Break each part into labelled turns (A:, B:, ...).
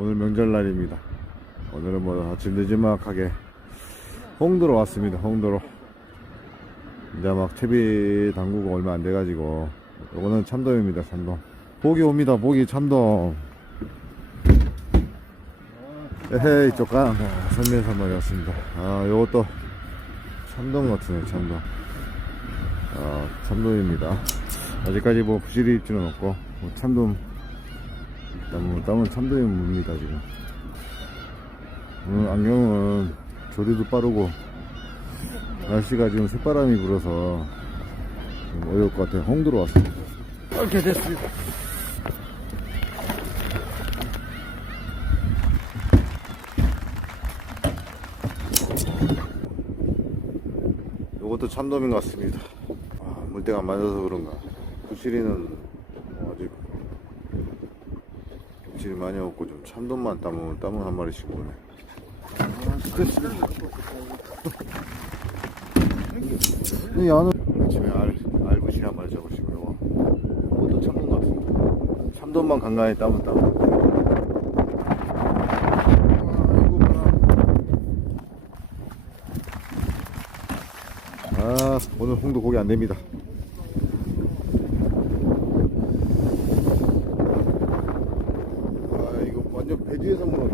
A: 오늘 명절날입니다. 오늘은 뭐 아침 늦지막하게 홍도로 왔습니다. 홍도로. 이제 막 채비 담그고 얼마 안 돼가지고 요거는 참돔입니다. 참돔. 보기 옵니다. 보기 참돔. 에헤이 쪽강 선미의 선물이 왔습니다. 아 요것도 참돔 같으네 참돔. 아 참돔입니다. 아직까지 뭐 부실이 있지는 않고 뭐 참돔 땀은, 땀은 참돔이 뭡니다 지금. 오늘 안경은 조리도 빠르고 날씨가 지금 새바람이 불어서 좀 어려울 것 같아요. 홍도로 왔습니다. 이렇게 됐습니다. 요것도 참돔인 것 같습니다. 아, 물때가 안 맞아서 그런가. 부시리는 뭐 아직 질이 많이 없고 좀 참돔만 따면 따면 한 마리씩 보네. 이 안은 아침에 알 알부시 한 마리 잡으시고요. 그것도 참돔 같은데. 참돔만 간간히 따면 따면. 뭐야. 아 오늘 홍도 고기 안 됩니다. 아 이거 완전 배 뒤에서 물었는데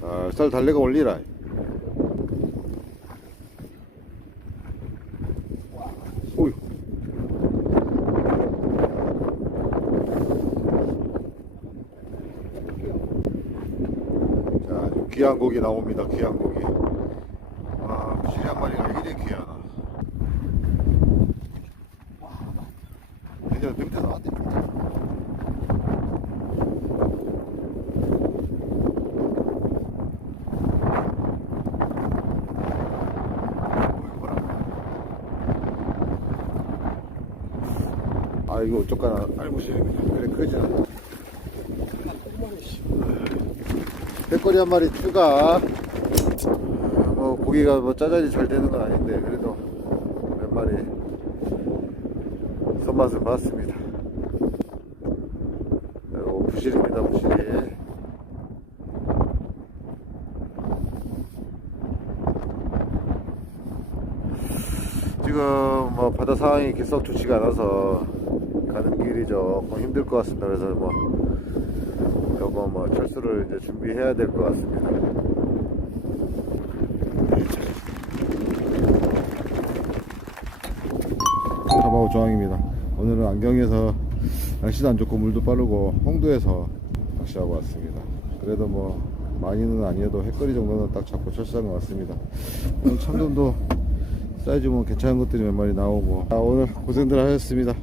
A: 살살 달래가 올리라. 귀한 고기 나옵니다 귀한 고기. 와 부실이 한 마리가 이래 귀하나 이제 냄새 나왔대 아 이거 어쩌까나. 알고시입니다 그래 크지 않아. 백거리 한 마리 추가. 아, 뭐 고기가 뭐 짜잘이 잘 되는 건 아닌데 그래도 몇 마리 손맛을 봤습니다. 그리고 부실입니다 부실이. 지금 뭐 바다 상황이 썩 좋지가 않아서 가는 길이 조금 힘들 것 같습니다. 그래서 뭐 요거 뭐 철수를 이제 준비해야 될 것 같습니다. 사바오 조항입니다. 오늘은 안경에서 날씨도 안 좋고 물도 빠르고 홍도에서 낚시하고 왔습니다. 그래도 뭐 많이는 아니어도 햇거리 정도는 딱 잡고 철수한 것 같습니다. 오늘 참돔도 사이즈 뭐 괜찮은 것들이 몇 마리 나오고 아, 오늘 고생들 하셨습니다.